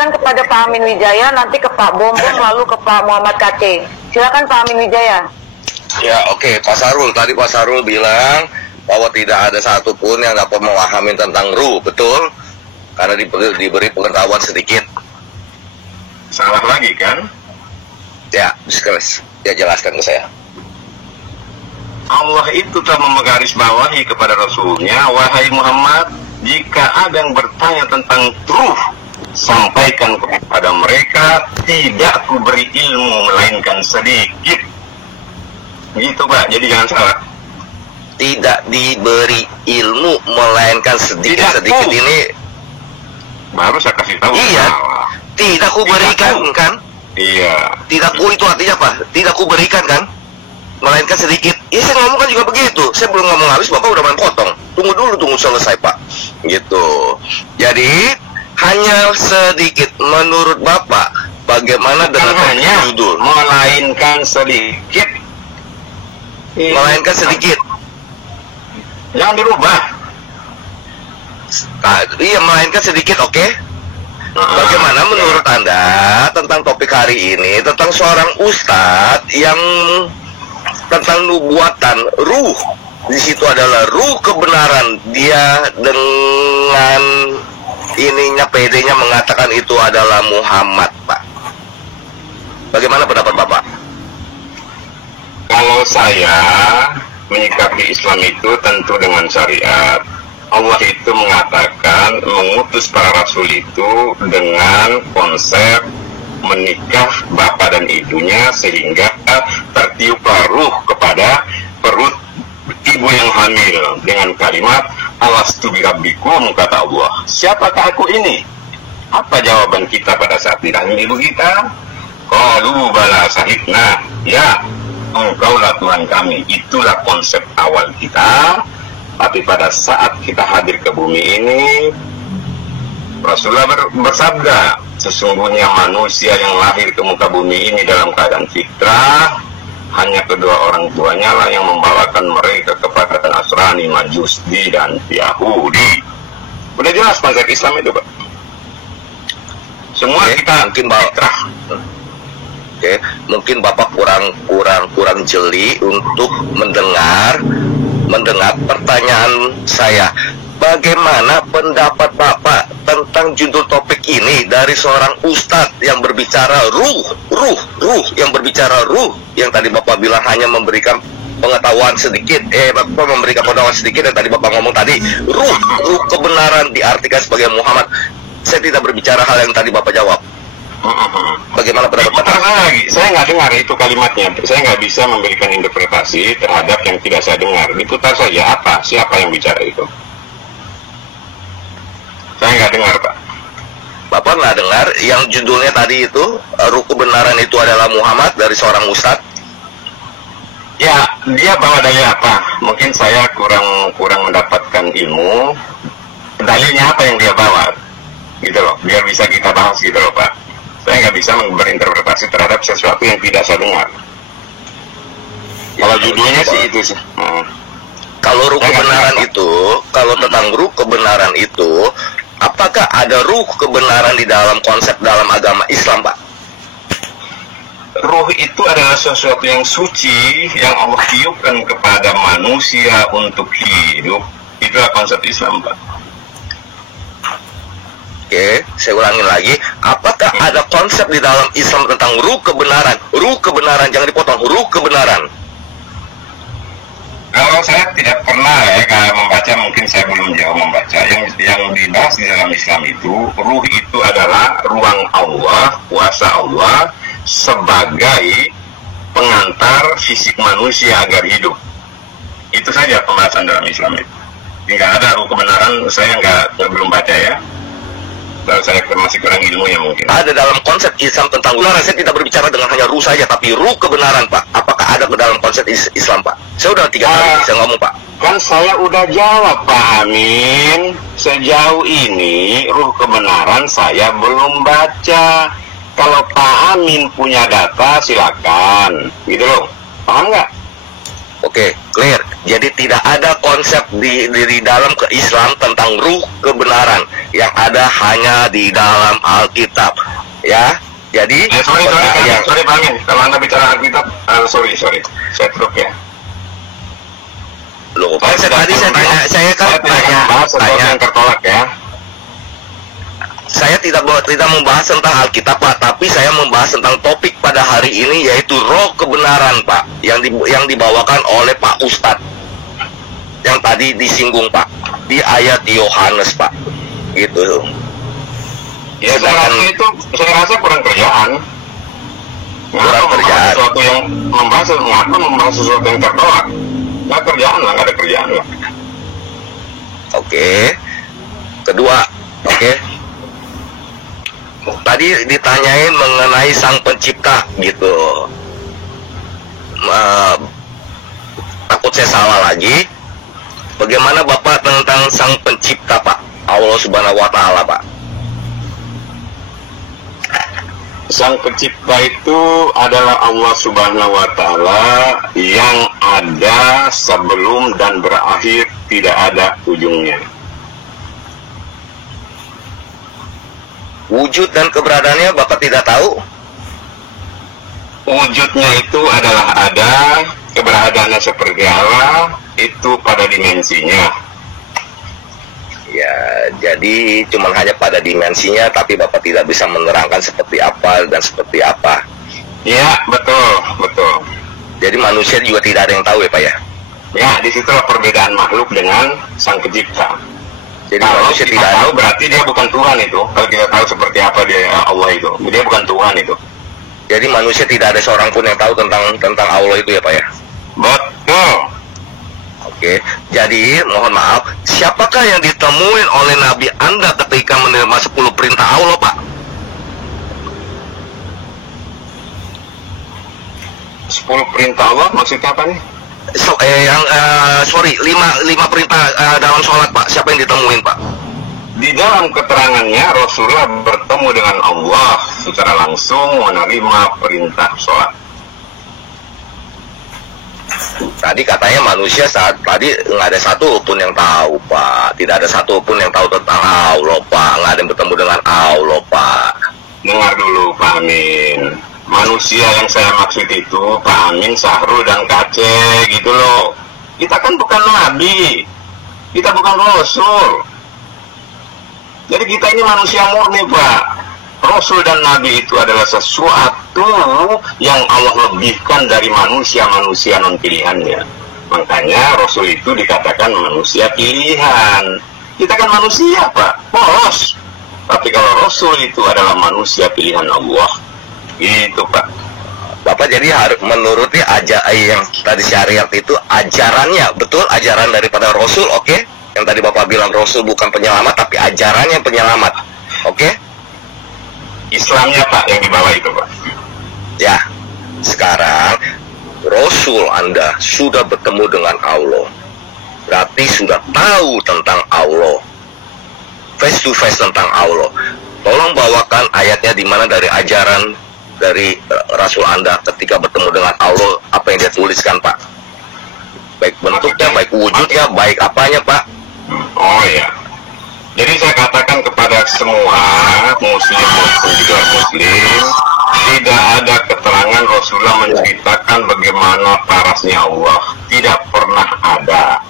lanjutkan kepada Pak Amin Wijaya, nanti ke Pak Bom Bom, lalu ke Pak Muhammad Kacing. Silakan Pak Amin Wijaya. Ya, oke, Pak Sarul. Tadi Pak Sarul bilang bahwa tidak ada satupun yang dapat memahami tentang ruh, betul? Karena diberi pengetahuan sedikit. Salah lagi kan? Ya, ya jelaskan ke saya. Allah itu telah menggarisbawahi kepada Rasulnya, wahai Muhammad, jika ada yang bertanya tentang ruh, sampaikan kepada mereka, tidak ku beri ilmu melainkan sedikit. Gitu Pak, jadi jangan salah. Tidak diberi ilmu melainkan sedikit-sedikit ini. Baru saya kasih tahu. Iya. Tidak ku berikan kan? Iya. Tidak ku itu artinya apa? Tidak ku berikan kan? Melainkan sedikit. Iya, saya ngomong kan juga begitu. Saya belum ngomong habis, Bapak udah main potong. Tunggu selesai Pak. Gitu. Jadi hanya sedikit. Menurut Bapak, bagaimana dengan judul? Melainkan sedikit. Melainkan sedikit. Jangan dirubah. Iya, melainkan sedikit, oke? Bagaimana menurut Anda tentang topik hari ini, tentang seorang ustadz yang tentang nubuatan ruh? Di situ adalah ruh kebenaran. Dia dengan ininya PD-nya mengatakan itu adalah Muhammad, Pak. Bagaimana pendapat Bapak? Kalau saya menyikapi Islam itu tentu dengan syariat. Allah itu mengatakan mengutus para rasul itu dengan konsep menikah bapak dan ibunya sehingga tertiuplah ruh kepada perut ibu yang hamil dengan kalimat alastu birabbikum, kata Allah, siapakah aku ini? Apa jawaban kita pada saat dirahim ibu kita? Qalu bala sahibna, ya engkaulah Tuhan kami. Itulah konsep awal kita. Tapi pada saat kita hadir ke bumi ini, Rasulullah bersabda, sesungguhnya manusia yang lahir ke muka bumi ini dalam keadaan fitrah, hanya kedua orang tuanya lah yang membawakan mereka kepada Nasrani, Majusi, dan Yahudi. Udah jelas konsep Islam itu, Pak. Semua kita mungkin fitrah. Mungkin Bapak kurang jeli untuk mendengar pertanyaan saya. Bagaimana pendapat Bapak tentang judul topik ini dari seorang ustadz yang berbicara ruh, yang berbicara ruh, yang tadi Bapak bilang hanya memberikan pengetahuan sedikit, Bapak memberikan pengetahuan sedikit, yang tadi Bapak ngomong tadi, ruh kebenaran diartikan sebagai Muhammad. Saya tidak berbicara hal yang tadi Bapak jawab. Bagaimana pendapat Bapak? Lagi, saya nggak dengar itu kalimatnya. Saya nggak bisa memberikan interpretasi terhadap yang tidak saya dengar. Diputar saja apa? Siapa yang bicara itu? Saya nggak dengar, Pak. Bapak nggak dengar yang judulnya tadi itu, ruh kebenaran itu adalah Muhammad, dari seorang ustadz? Ya, dia bawa dalil apa? Mungkin saya kurang mendapatkan ilmu. Dalilnya apa yang dia bawa? Gitu loh, biar bisa kita bahas gitu loh, Pak. Saya nggak bisa berinterpretasi terhadap sesuatu yang tidak saya dengar. Kalau judulnya sih itu sih. Kalau ruh kebenaran itu, kalau tentang ruh kebenaran itu, apakah ada ruh kebenaran di dalam konsep dalam agama Islam, Pak? Ruh itu adalah sesuatu yang suci yang Allah tiupkan kepada manusia untuk hidup. Itulah konsep Islam, Pak. Oke, saya ulangin lagi. Apakah ada konsep di dalam Islam tentang ruh kebenaran? Ruh kebenaran, jangan dipotong. Ruh kebenaran. Kalau saya tidak pernah kalau membaca, mungkin saya belum jauh membaca. Yang dibahas di dalam Islam itu, ruh itu adalah ruang Allah, kuasa Allah sebagai pengantar fisik manusia agar hidup. Itu saja pembahasan dalam Islam itu. Tidak ada ruh kebenaran, saya belum baca ya. Lalu saya masih kurang ilmunya mungkin. Ada dalam konsep Islam tentang kebenaran. Saya tidak berbicara dengan hanya ruh saja, tapi ruh kebenaran, Pak. Apakah ada dalam konsep Islam, Pak? Saya udah 3 kali saya ngomong, Pak. Kan saya udah jawab, Pak Amin. Sejauh ini ruh kebenaran saya belum baca. Kalau Pak Amin punya data, silakan. Gitu loh. Paham nggak? Oke, clear. Jadi tidak ada konsep di dalam Islam tentang ruh kebenaran. Yang ada hanya di dalam Alkitab. Ya. Jadi sorry Pak Amin. Kalau Anda bicara Alkitab, sorry. Saya drop ya. Loh, kan tadi saya tanya yang tertolak ya. Saya tidak membahas tentang Alkitab, Pak, tapi saya membahas tentang topik pada hari ini, yaitu roh kebenaran, Pak, yang dibawakan oleh Pak Ustadz yang tadi disinggung, Pak, di ayat Yohanes, Pak, gitu. Ya, saya rasa kurang kerjaan. Kurang kerjaan. Sesuatu yang membahas sesuatu yang tertolak. Nggak ada kerjaan lah. Oke. Kedua, oke. Tadi ditanyain mengenai Sang Pencipta gitu. Takut saya salah lagi. Bagaimana Bapak tentang Sang Pencipta, Pak? Allah Subhanahu wa Ta'ala, Pak. Sang Pencipta itu adalah Allah Subhanahu wa Ta'ala yang ada sebelum dan berakhir, tidak ada ujungnya. Wujud dan keberadaannya Bapak tidak tahu? Wujudnya itu adalah ada, keberadaannya seperti Allah, itu pada dimensinya. Ya, jadi cuma hanya pada dimensinya, tapi Bapak tidak bisa menerangkan seperti apa dan seperti apa. Ya, betul. Jadi manusia juga tidak ada yang tahu ya, Pak ya? Ya, disitulah perbedaan makhluk dengan Sang Pencipta. Jadi kalau manusia kita tidak tahu, berarti dia bukan Tuhan itu. Kalau kita tahu seperti apa dia Allah itu, dia bukan Tuhan itu. Jadi manusia tidak ada seorang pun yang tahu tentang Allah itu ya, Pak ya? Betul. Oke, jadi mohon maaf, siapakah yang ditemuin oleh Nabi Anda ketika menerima 10 perintah Allah, Pak? 10 perintah Allah maksudnya apa nih? Lima perintah dalam sholat, Pak. Siapa yang ditemuin, Pak? Di dalam keterangannya Rasulullah bertemu dengan Allah secara langsung menerima perintah sholat. Tadi katanya manusia saat tadi nggak ada satu pun yang tahu, Pak. Tidak ada satu pun yang tahu tentang Allah, Pak. Nggak ada yang bertemu dengan Allah, Pak. Dengar dulu, Pak Amin. Manusia yang saya maksud itu Pak Amin, Sahrul, dan Kace gitu loh. Kita kan bukan nabi, kita bukan rasul. Jadi kita ini manusia murni, Pak. Rasul dan nabi itu adalah sesuatu yang Allah lebihkan dari manusia-manusia non pilihannya. Makanya Rasul itu dikatakan manusia pilihan. Kita kan manusia, Pak, polos. Tapi kalau Rasul itu adalah manusia pilihan Allah. Gitu, Pak. Bapak jadi harus menuruti aja yang tadi syariat itu ajarannya, betul, ajaran daripada Rasul, oke? Yang tadi Bapak bilang Rasul bukan penyelamat, tapi ajarannya penyelamat, oke? Islamnya, Pak, yang dibawa itu, Pak. Ya, sekarang Rasul Anda sudah bertemu dengan Allah, berarti sudah tahu tentang Allah, face to face tentang Allah. Tolong bawakan ayatnya di mana dari ajaran dari Rasul Anda ketika bertemu dengan Allah, apa yang dia tuliskan, Pak? Baik bentuknya, baik wujudnya, baik apanya, Pak? Oh ya. Jadi saya katakan kepada semua muslim maupun juga muslim, tidak ada keterangan Rasulullah menceritakan bagaimana parasnya Allah. Tidak pernah ada.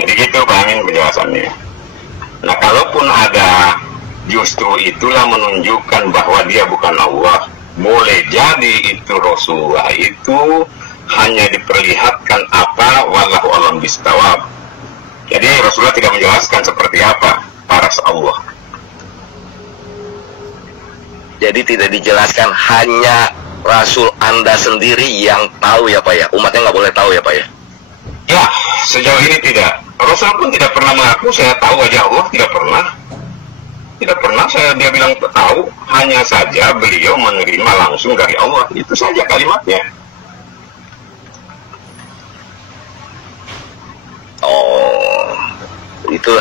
Jadi gitu, Pak Amin, penjelasannya. Nah, kalaupun ada, justru itulah menunjukkan bahwa dia bukan Allah. Boleh jadi itu Rasulullah itu hanya diperlihatkan apa, wallahu a'lam bishawab. Jadi Rasulullah tidak menjelaskan seperti apa paras Allah. Jadi tidak dijelaskan, hanya Rasul Anda sendiri yang tahu ya, Pak ya? Umatnya nggak boleh tahu ya, Pak ya? Ya, sejauh ini tidak. Rasul pun tidak pernah mengaku saya tahu aja Allah, tidak pernah. Tidak pernah dia bilang tahu, hanya saja beliau menerima langsung dari Allah. Itu saja kalimatnya. Oh, itu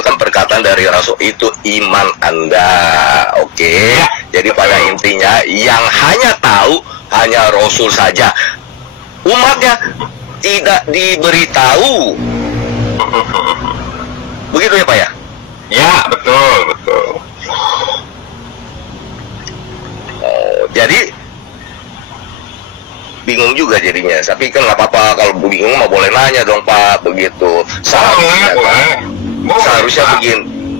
kan perkataan dari Rasul, itu iman Anda, oke? Ya, jadi pada intinya yang hanya tahu hanya Rasul saja. umatnya tidak diberitahu. Begitu ya Pak ya? Ya, betul, betul. Oh, jadi bingung juga jadinya. Tapi kan nggak apa-apa, kalau bingung mah boleh nanya dong Pak, begitu. Seharusnya, boleh. seharusnya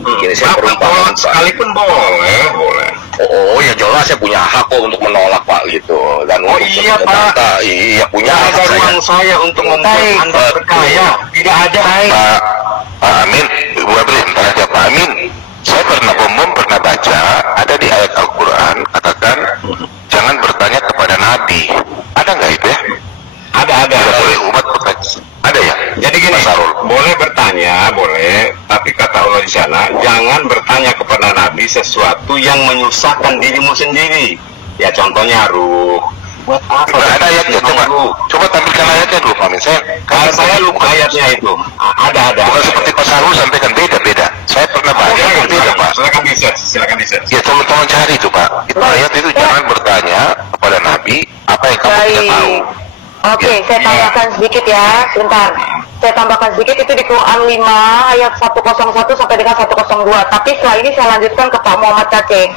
begini saya perumpamaan Pak. Sekalipun boleh. Oh ya jelas saya punya hak kok untuk menolak Pak gitu. Dan Oh untuk iya Pak. membantah. Iya punya hak Ada ruang saya. saya untuk membuat Anda percaya. Tidak ada. Pak Amin, Ibu Abri, bentar aja Pak Amin. Saya pernah baca ada di ayat Al-Quran katakan jangan bertanya kepada Nabi. Ada nggak itu ya? Ada. Tidak boleh umat bertanya. Ada ya? Jadi gini, Mas Sarul. boleh bertanya, boleh, tapi kata Allah di sana, jangan bertanya kepada Nabi sesuatu yang menyusahkan dirimu sendiri. Ya contohnya ruh. Buat apa? Nggak ada ayatnya, coba tampilkan ayatnya dulu Pak Amin. Saya lupa ayatnya itu. Ada. Bukan seperti Pak Sarul sampaikan beda. Saya pernah baca yang beda Pak. Silakan di search. Ya tolong cari itu Pak. Itu ayat itu jangan bertanya kepada Nabi apa yang kamu tidak tahu. Oke, saya tambahkan sedikit ya, sebentar. Saya tambahkan sedikit itu di Quran 5 ayat 101 sampai dengan 102. Tapi setelah ini saya lanjutkan ke Pak Muhammad Kaceng.